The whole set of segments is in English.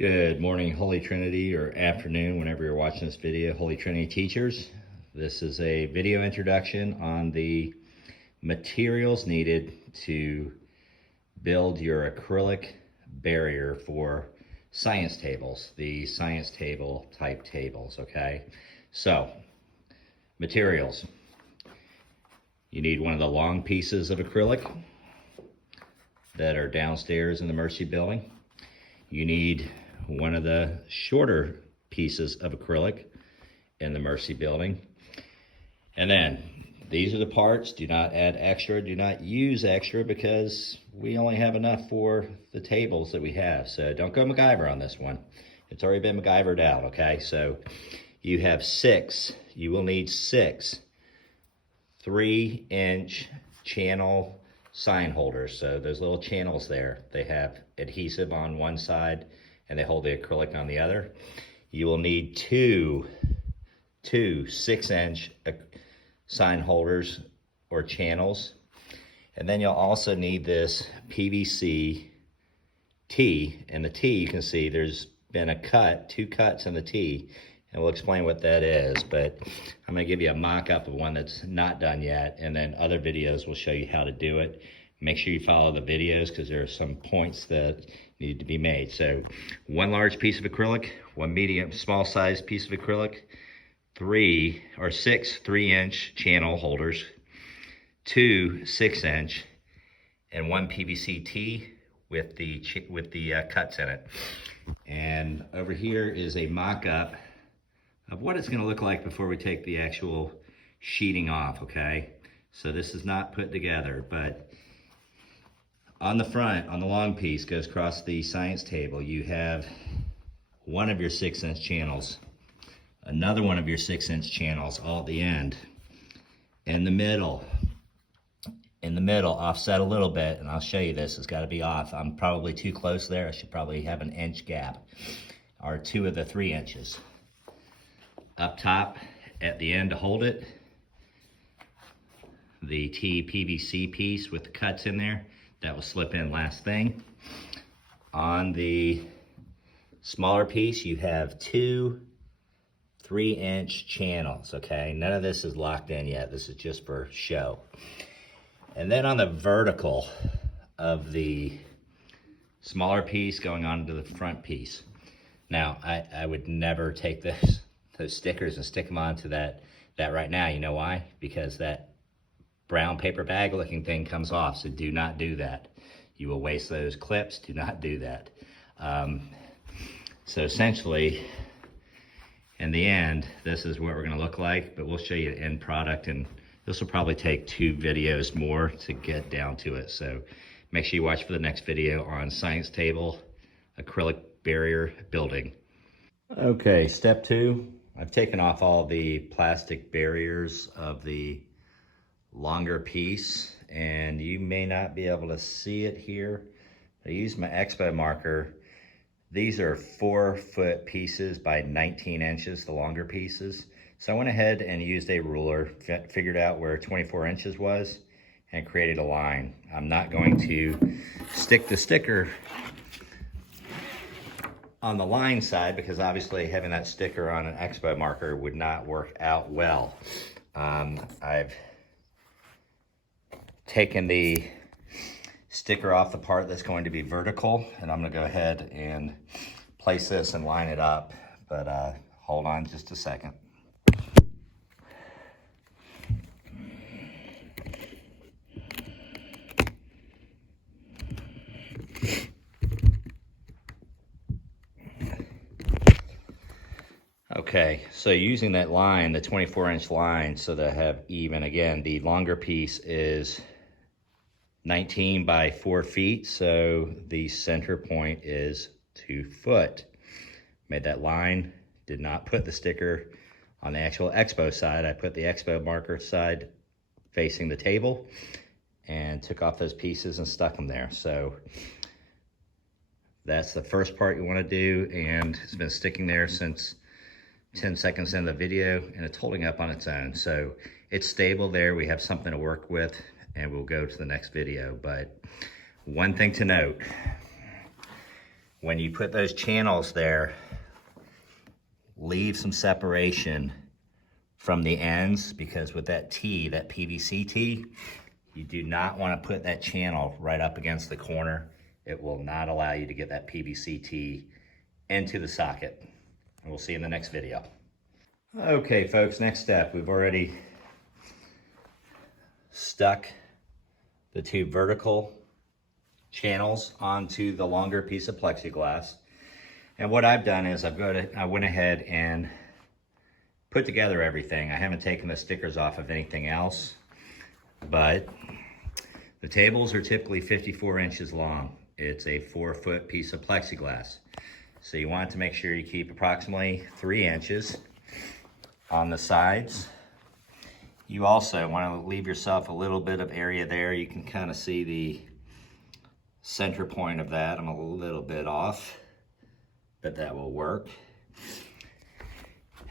Good morning, Holy Trinity, or afternoon, whenever you're watching this video, Holy Trinity teachers. This is a video introduction on the materials needed to build your acrylic barrier for science tables, the science table type tables, okay? So, materials. You need one of the long pieces of acrylic that are downstairs in the Mercy building. You need one of the shorter pieces of acrylic in the Mercy building. And then these are the parts. Do not add extra. Do not use extra because we only have enough for the tables that we have. So don't go MacGyver on this one. It's already been MacGyvered out, okay? So you have you will need six 3-inch channel sign holders. So those little channels there, they have adhesive on one side and they hold the acrylic on the other. You will need two 6-inch sign holders or channels. And then you'll also need this PVC T. And the T, you can see there's been two cuts in the T. And we'll explain what that is, but I'm gonna give you a mock-up of one that's not done yet, and then other videos will show you how to do it. Make sure you follow the videos because there are some points that need to be made. So one large piece of acrylic, one small size piece of acrylic, 6 3-inch channel holders, 2 6-inch, and 1 PVC T with the cuts in it. And over here is a mock-up of what it's going to look like before we take the actual sheeting off, okay? So this is not put together, but on the front, on the long piece, goes across the science table, you have one of your 6-inch channels, another one of your 6-inch channels all at the end. In the middle, offset a little bit, and I'll show you this, it's got to be off. I'm probably too close there. I should probably have an inch gap, or 2 of the 3 inches. Up top, at the end to hold it, the PVC piece with the cuts in there, that will slip in last thing. On the smaller piece, you have 2 3-inch channels, okay? None of this is locked in yet. This is just for show. And then on the vertical of the smaller piece going on to the front piece. Now, I would never take those stickers and stick them onto that right now. You know why? Because that brown paper bag looking thing comes off, so do not do that. You will waste those clips. Do not do that. So essentially, in the end, this is what we're going to look like, but we'll show you the end product, and this will probably take 2 videos more to get down to it. So make sure you watch for the next video on science table acrylic barrier building. Okay, step 2. I've taken off all the plastic barriers of the longer piece, and you may not be able to see it here. I used my Expo marker. These are 4-foot pieces by 19 inches, the longer pieces. So I went ahead and used a ruler, figured out where 24 inches was, and created a line. I'm not going to stick the sticker on the line side because obviously having that sticker on an Expo marker would not work out well. I've taken the sticker off the part that's going to be vertical, and I'm going to go ahead and place this and line it up, but hold on just a second. Okay, so using that line, the 24-inch line, so that I have even, again, the longer piece is 19 by 4 feet, so the center point is 2 foot. Made that line, did not put the sticker on the actual Expo side. I put the Expo marker side facing the table and took off those pieces and stuck them there. So that's the first part you want to do, and it's been sticking there since 10 seconds in the video, and it's holding up on its own. So it's stable there. We have something to work with, and we'll go to the next video. But one thing to note, when you put those channels there, leave some separation from the ends, because with that T, that PVC T, you do not want to put that channel right up against the corner. It will not allow you to get that PVC T into the socket. And we'll see you in the next video. Okay, folks, next step. We've already stuck the two vertical channels onto the longer piece of plexiglass. And what I've done is I went ahead and put together everything. I haven't taken the stickers off of anything else, but the tables are typically 54 inches long. It's a 4-foot piece of plexiglass. So you want to make sure you keep approximately 3 inches on the sides. You also want to leave yourself a little bit of area there. You can kind of see the center point of that. I'm a little bit off, but that will work.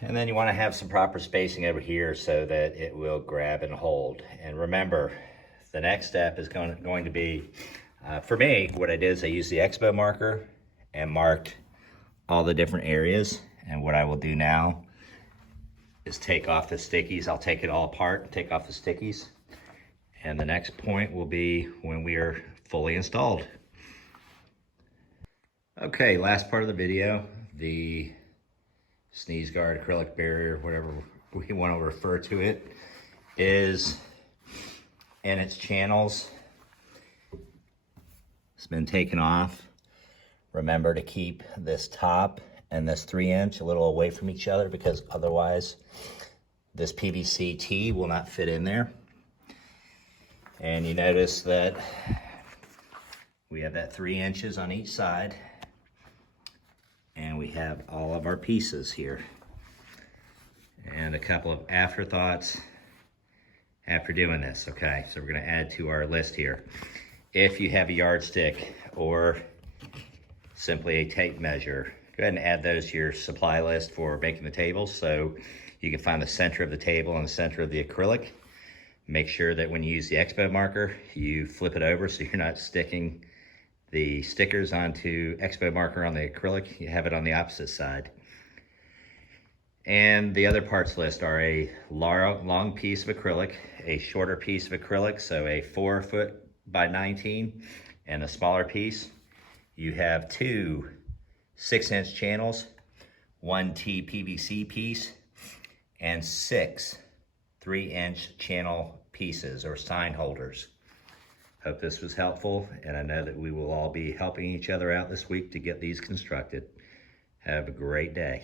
And then you want to have some proper spacing over here so that it will grab and hold. And remember, the next step is going to be, for me, what I did is I used the Expo marker and marked all the different areas. And what I will do now is take off the stickies. I'll take it all apart, take off the stickies. And the next point will be when we are fully installed. Okay, last part of the video, the sneeze guard, acrylic barrier, whatever we want to refer to it, is in its channels. It's been taken off. Remember to keep this top and this 3-inch a little away from each other, because otherwise this PVC T will not fit in there. And you notice that we have that 3 inches on each side, and we have all of our pieces here. And a couple of afterthoughts after doing this. Okay, so we're gonna add to our list here. If you have a yardstick or simply a tape measure, go ahead and add those to your supply list for making the tables, so you can find the center of the table and the center of the acrylic. Make sure that when you use the Expo marker, you flip it over so you're not sticking the stickers onto Expo marker on the acrylic. You have it on the opposite side. And the other parts list are a long piece of acrylic, a shorter piece of acrylic, so a 4 by 19, and a smaller piece. You have 2 6-inch channels, 1 T PVC piece, and 6 3-inch channel pieces or sign holders. Hope this was helpful, and I know that we will all be helping each other out this week to get these constructed. Have a great day.